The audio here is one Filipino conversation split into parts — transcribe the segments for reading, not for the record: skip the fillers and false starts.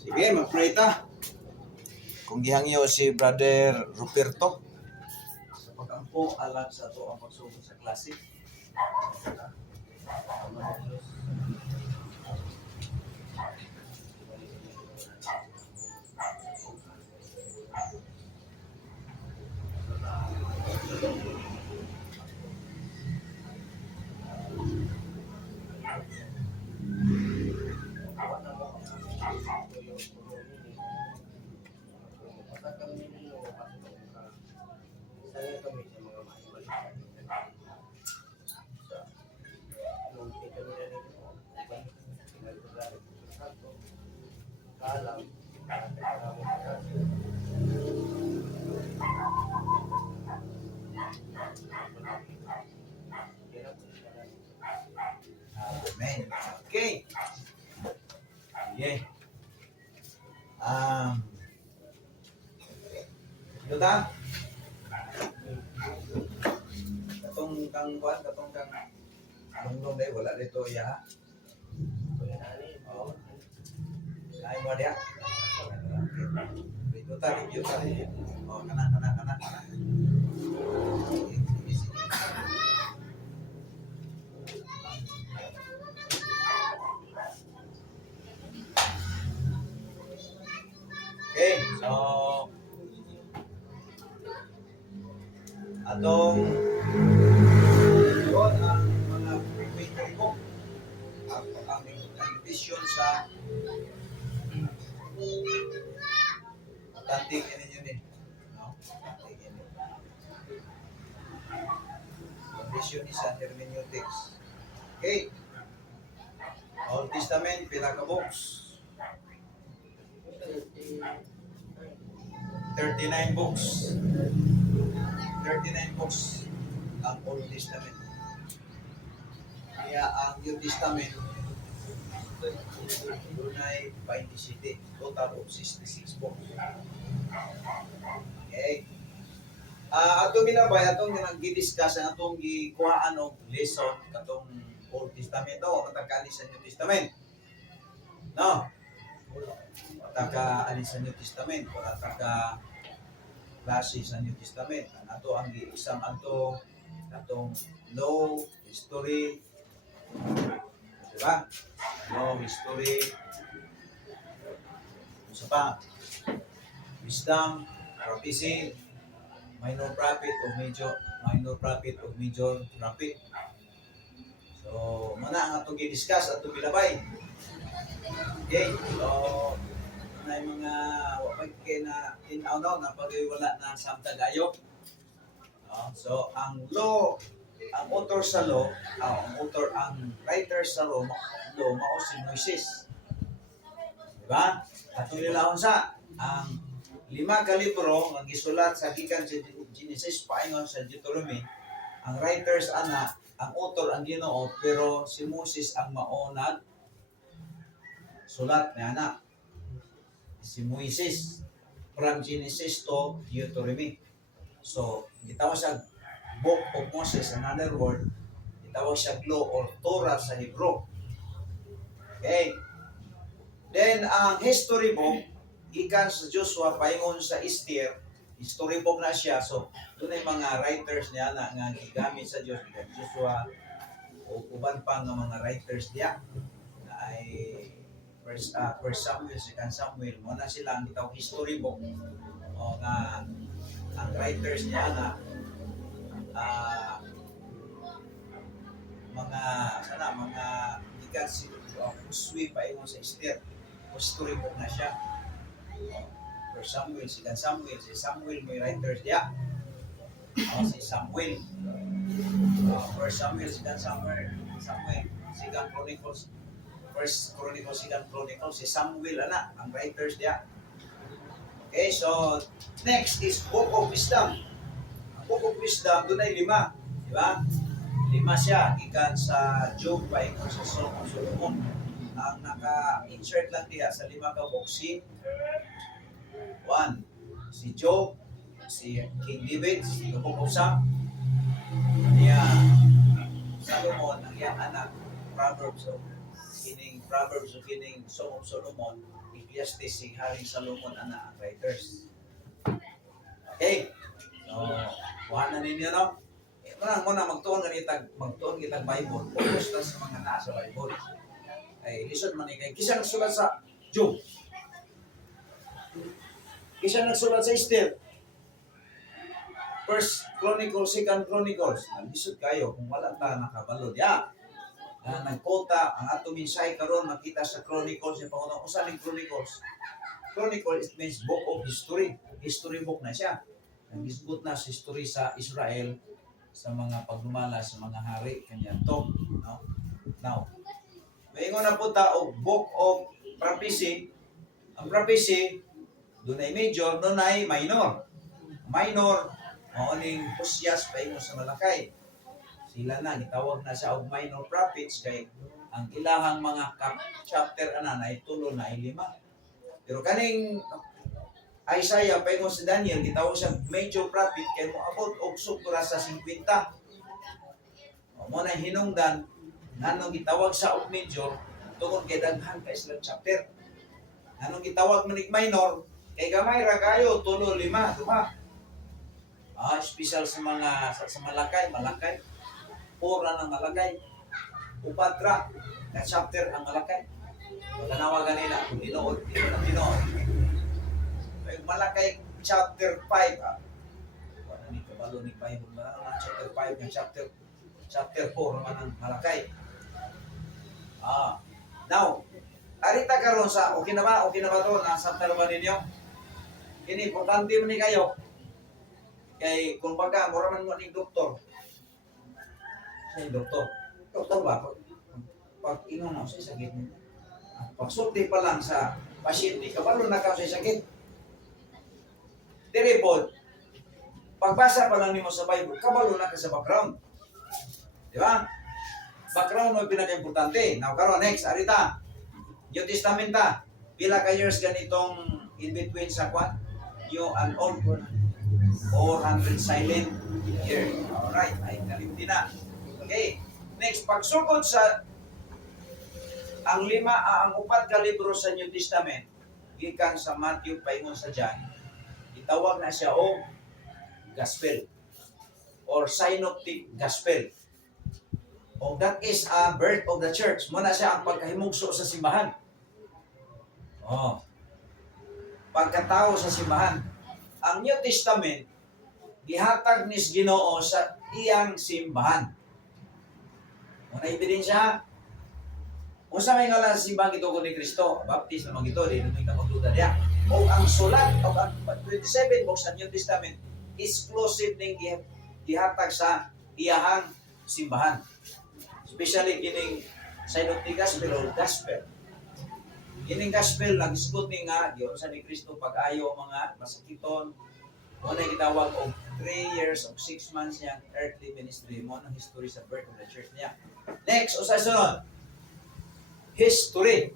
Sige, mag-pray ta. Kung gihangyo si Brother Ruperto sa pag-ampo alang sa ito ang pagsugod sa klase. Amen. Okay. Okay. Ito ta? Katong kang kuan, katong kang lunglong day wala dito ya. Oh. Ay mo dia. Dito ta, review ta. Oh, kana. Okay, so atong yun ang mga preparatory book ang vision sa authentic yun eh, no? Vision is a hermeneutics. Okay, Old Testament pila ka books? 39 books. 39 books ang Old Testament. Kaya ang New Testament doon ay 27. Total of 66 books. Okay. Atong ginabay, atong nag-discuss ang atong gikuhaan og lesson katong Old Testament o matagkali sa New Testament. No? Matagkali sa New Testament, matagka klase sa New Testament. Ato ang isang atong law, history, diba? Law, history, isa pa, wisdom, prophecy, minor prophet o major prophet. So, muna ang atong i-discuss, atong ilabay. Okay, so na yung mga wapag kayo na in-out na pag-iwala na samta gayo. So, ang law, ang author sa law, ang writer sa law, mao si Moises. Diba? At nilahon sa, ang 5 ka libro, ang gisulat sa gikan sa Genesis, paingon sa Deuteronomy, ang writers ang author ang Ginoo, pero si Moses ang maunag sulat niya na. Si Moises from Genesis to Deuteronomy. So, gitawag siya Book of Moses, another word, gitawag siya law or Torah sa Hebrew. Okay. Then, ang history book, ikan sa Joshua, paingon sa Esther, history book na siya. So, doon ay mga writers niya na nga gigamit sa Diyos. Joshua, o uban pa ng mga writers niya na ay First Samuel, Second Samuel, muna sila ang gitawag history book o nga ang writers niya na mga ikan si Uswi paingon sa Esther, history book na siya. First Samuel, Second Samuel, si Samuel may writers niya. Si Samuel, First Samuel, Second Samuel, Second Chronicles, First Chronicles, Second Chronicles, si Samuel ang writers niya. Okay, so next is Book of Wisdom. Ang Book of Wisdom, doon ay 5. Di ba? 5 siya, ikan sa Job, paingon sa Song of Solomon. ang naka-insert lang diha sa 5 ka boxing. 1. Si Job, si King David, si Book of Psalm, niya Solomon, ang iyang anak, Proverbs of kining Song of Solomon, Ecclesiastes, si Haring Solomon, anak ang writers. Okay? So, kuhanan ninyo, no? Muna magtuon kitang Bible, focus na sa mga nasa Bible. Ay, lisod man kay kisa nagsulat sa Job. Kisa nagsulat sa Esther. First Chronicles, Second Chronicles. Lisod kayo kung wala ta nakabalo diya. Nagkota ang atong minsay karon makita sa Chronicles yung pangunang usa ning Chronicles. Chronicle, it means book of history. History book na siya. Naghisgot na sa history sa Israel sa mga pagdumala sa mga hari kanya to, no? Now, maingon na po ta og book of prophecy. Ang prophecy doon ay major, doon ay minor. Minor, mao ning Hoseas paingon sa Malakay. Sila na gitawag na sa og minor prophets kay ang ilahang mga chapter ana na itulo na ay 5. Pero kaning Isaiah paingon sa Daniel gitawag sa major prophet kay moabot og sukra sa 50. Mo na hinungdan nganong gitawag sa og major tungod kay daghan ka sila chapter. Nganong gitawag man minor kay gamay ra kayo 3, 5, duha. Special sa mga sa Malakay, pura ng Malakay. 4 na chapter ang Malakay. Tanawa ganina kung tinuod. Malakay chapter 5 wala ni kabalo ni Bible na chapter 5 ng chapter 4 naman ang Malakay. Now arita karon sa okay na ba to nasa ba ninyo? Kini importante man ni kayo kay kung baga mura man mo ning doktor ba pag ingon mo sa sakit pagsulti pa lang sa pasyente kabalo na ka sa sakit. Dire po, pagbasa pa lang nimo sa Bible, kabalo na ka sa background. Di ba? Background mo pinaka-importante. Now, karon next, arita. New Testament ta. Pila ka years ganitong in between sa kwan? New and Old. 400 silent years. Alright, ay kalimti na. Okay. Next, pagsukod sa ang 4 ka libro sa New Testament, gikan sa Matthew paingon sa John, itawag na siya o gospel or synoptic gospel. O that is a birth of the church. Muna siya ang pagkahimugso sa simbahan. Pagkatao sa simbahan. Ang New Testament, gihatag ni Ginoo sa iyang simbahan. Muna ebidensya, kung sa may ngalan sa simbahan gitugon ni Kristo, baptist naman ito, di naman kapagduda niya. O ang sulat o ang 27 books sa New Testament exclusive ning gihatag sa iyahang simbahan. Especially kining synoptic gospel o gospel. Kining gospel nagsugot ni nga diyon sa ni Kristo pag-ayo mga masakiton. Mo na gitawag og 3 years of 6 months niyang earthly ministry mo ng history sa birth of the church niya. Next, o sa sunod. History.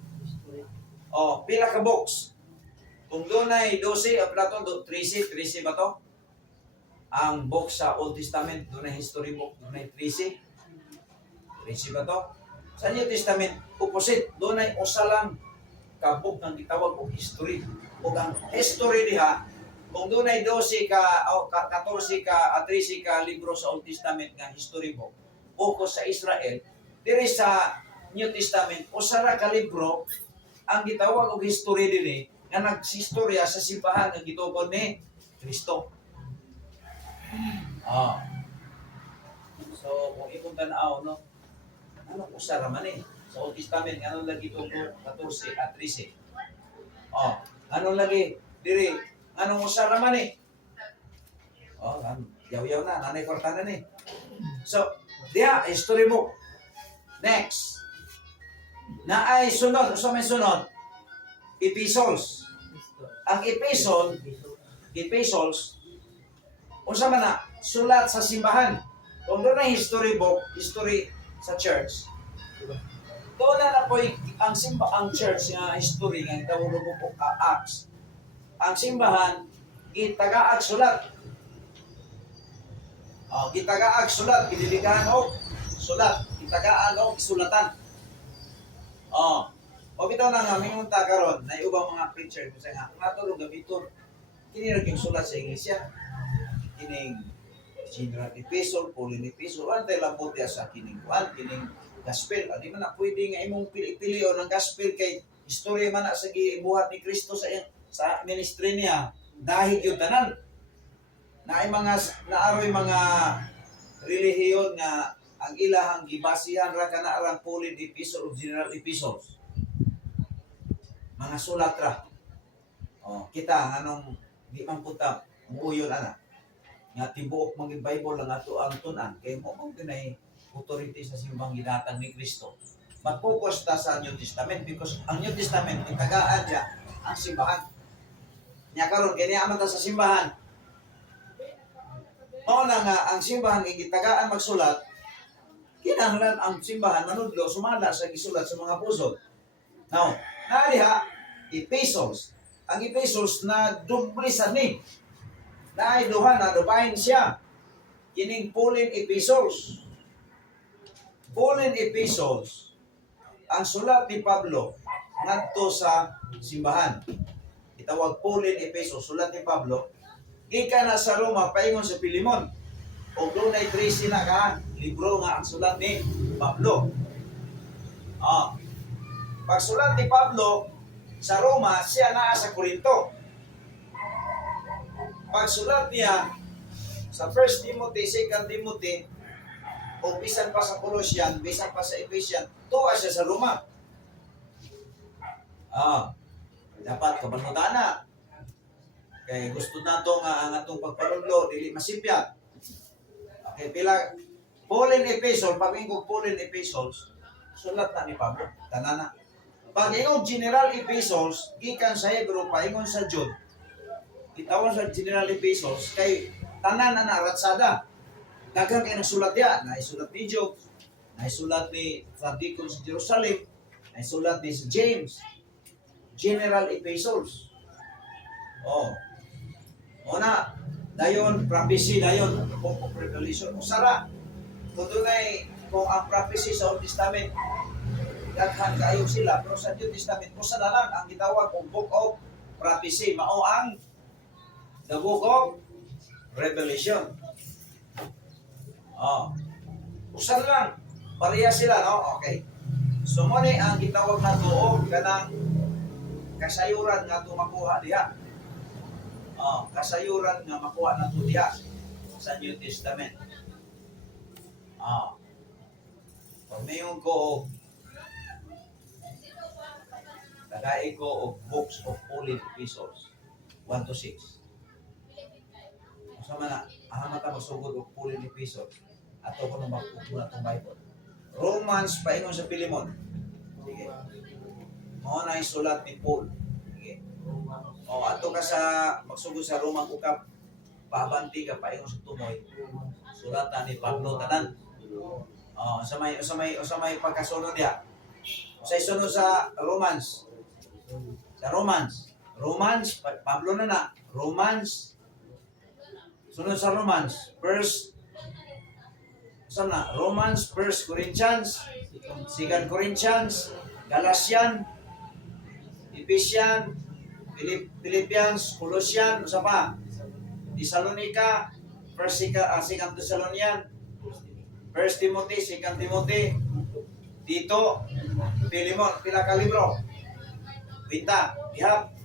Pila ka books. Kung doon ay 12, Plato, 13 ba to? Ang book sa Old Testament, doon ay history book, doon ay 13 ba to? Sa New Testament, opposite, doon ay usa lang ka book ng gitawag og history. O ang history diha, kung doon ay 12 ka, 14 ka, 13 ka libro sa Old Testament nga history book, focus sa Israel, diri sa New Testament, usa ra ka libro ang gitawag og history dinhi nga nagsistorya sa simbahan nga gitugon ni Kristo. So, kung ikong tanaw, no? Ano usa ra man sa Old Testament, ano lagi ito 14 at 13? Ano lagi? Diri, anong usa ra man yaw-yaw na, nanay kwarta na ni. So, diya, history book. Next. Na ay sunod, usa may sunod. Epistles. Ang epistles, unsa man na, sulat sa simbahan. Kung doon na history book, history sa church, doon na na po ang church nga history nga itawag po Acts. Ang simbahan gitagaag sulat. Gitagaag sulat, gidiligahan og sulat, gitagaan og sulatan. O bitaw na nga mingunta karon na ubang mga preacher ko sa nga tulong gamiton kini ra yung sulat sa iglesia. Kining general epistle, Pauline epistle, antay labot ya sa kining gospel. Di man na pwede nga imong pili-pilio ng gospel kay istorya man na sa gibuhat ni Kristo sa ministry niya. Dahil yung tanan naaroy mga relihiyon nga ang ilahang gibasihan ra kana arang Pauline epistle o general epistles. Mga sulat ra. Kita anong di man puta muyon ana nga tibuok mga Bible lang ato ang tun-an kay mo ganay authority sa simbang ginatag ni Kristo. Mag-focus ta sa New Testament because ang New Testament itagaan niya ang simbahan. Nya karon kini aman ta sa simbahan. Mao na nga ang simbahan gitagaan magsulat. Kinahanglan ang simbahan manudlo sumala sa gisulat sa mga puso. Now, nadiha epistles. Ang epistles na dublisan ni na ay duha na dubahin siya. Kining Pauline epistles. Pauline epistles, ang sulat ni Pablo ngadto sa simbahan. Itawag Pauline epistles, sulat ni Pablo. Ika na sa Roma, paingon sa Pilimon. O doon ay 13 na ka, libro nga ang sulat ni Pablo. Pagsulat ni Pablo sa Roma, siya naa sa Corinto. Pagsulat niya sa 1 Timothy, 2 Timothy, o bisan pa sa Colossian, bisan pa sa Ephesians, tuwa siya sa Roma. Dapat kabanutan na. Kaya gusto na ito nga ang atong pagpanunlo, dili masipya. Okay, pila, Pauline epistles, pag ingog Pauline epistles, sulat na ni Pablo, tanana. Pag ingog general epistles, gikan sa Hebrew, paingon sa Jude, itawag sa general epistles, kay tanan na naratsada. Daghang kayo nasulat yan, naisulat ni Job, naisulat ni Fadikon sa Jerusalem, naisulat ni James, general epistles. Una, dayon, prophecy, dayon, book of Revelation, usara. Kung ang prophecy sa Old Testament, daghan kayo sila, pero sa New Testament, usa na lang ang gitawag kong book of prophecy, mao ang the book of Revelation. Usa lang, pareha sila, no? Okay. So, mo ni ang gitawag na tuog kanang kasayuran nga makuha diha. Kasayuran nga makuha na to diha sa New Testament. Pagmayon ko tagay ko og books of Pauline epistles 1 to 6. Sama na mata magsugod og Pauline epistles ato ko nang magkuha tong Bible. Romans paingon sa Pilimon. Sige. Mao na sulat ni Paul. Sige. Ato ka sa magsugod sa Romang ukap. Pabanti ka paingon sa tumoy. Sulatan ni Pablo tanan. Sa may pagkasunod niya. Sa isunod sa Romans. Sa Romans, Pablo na. Romans. Sunod sa Romans. Romans, 1 Corinthians, 2 Corinthians, Galatian, Ephesians, Philippians, Colossian, sa pa? Thessalonica, 2 Thessalonian, 1 Timothy, 2 Timothy, Tito, Pilimon, pila ka libro? Quinta, ihap.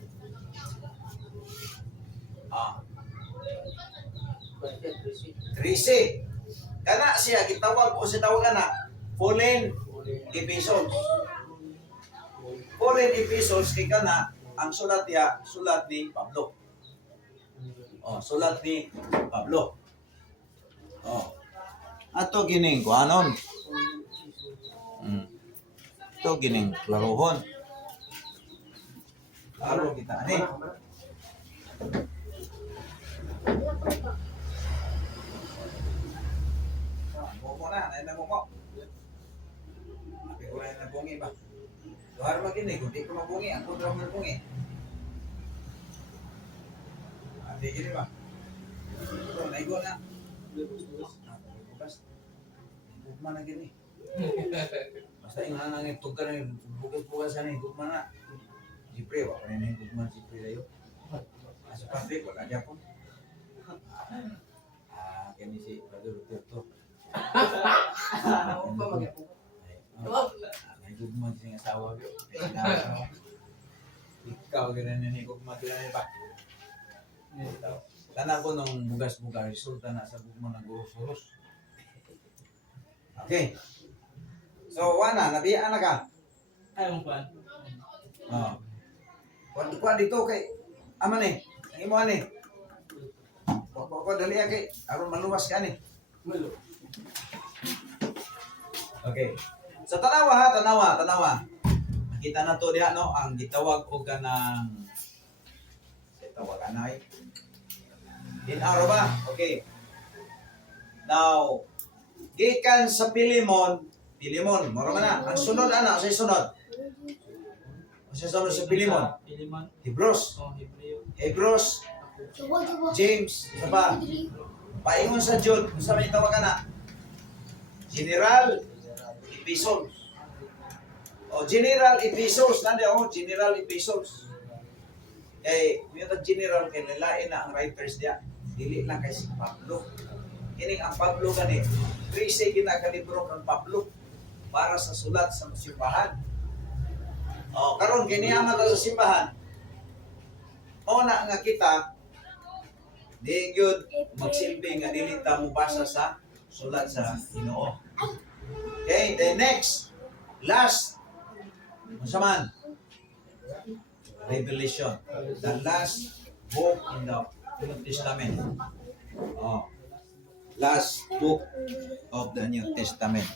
13. Kana siya gitawag o si tawag ana Pauline epistles. Pauline epistles kay kana ang sulat ni Pablo. Sulat ni Pablo. Ato gining kuanon. Ito gining klarohon. Klaro kita ani. Mo na mo. Pero wala na bungi ba? Tuwar magini, kung di ko mabungi, ako na mabungi. Ate, gini ba? Ito, naigo na. Bukas. Gugma na gini. Basta yung hanangin, tugka na yung bukas-bukas na yung gugma na. Siyempre, wala na yung gugma, siyempre tayo. Sa Patrick, wala niya po. Kani si Brother Roberto. Ano pa mag-apo? May gugma siya ng asawa ko. Ikaw, ganyan ni gugma, ganyan ba? Tanan ko nung bugas-bugas, resulta na sa gugma ng gurus-gurus. Okay. So, wana, nabiyaan na ka. Ayaw mo pa. Oh. Kuan dito kay aman eh. Ang imo ani. Ko dali kay aron maluwas ka ni. Malo. Okay. Sa tanawa ha, tanawa. Nakita na to diha no ang gitawag og kanang tawag anay. In araw ba? Okay. Now, gikan sa Pilimon, moro man na. Ang sunod ana, sa sunod. Sa sunod sa Pilimon. Pilimon. Hebrews. Oh, Hebreo. Hebrews, James, isa pa. Paingon sa Jude, kung sa may tawagan na. General Epistles. O, General Epistles. Nandi ako, General Epistles. Kay, yung general, kay nalain na ang writers niya. Dili lang kay si Pablo. Kining ang Pablo gani. 13 ginakalibro ng Pablo para sa sulat sa simbahan. O, karon kiniyaman sa simbahan. O na nga kita, di gyud magsilbi nga dili ta mo basa sa sulat sa Ginoo. Okay, the next, last, masaman, Revelation, the last book in the New Testament. Oh, last book of the New Testament.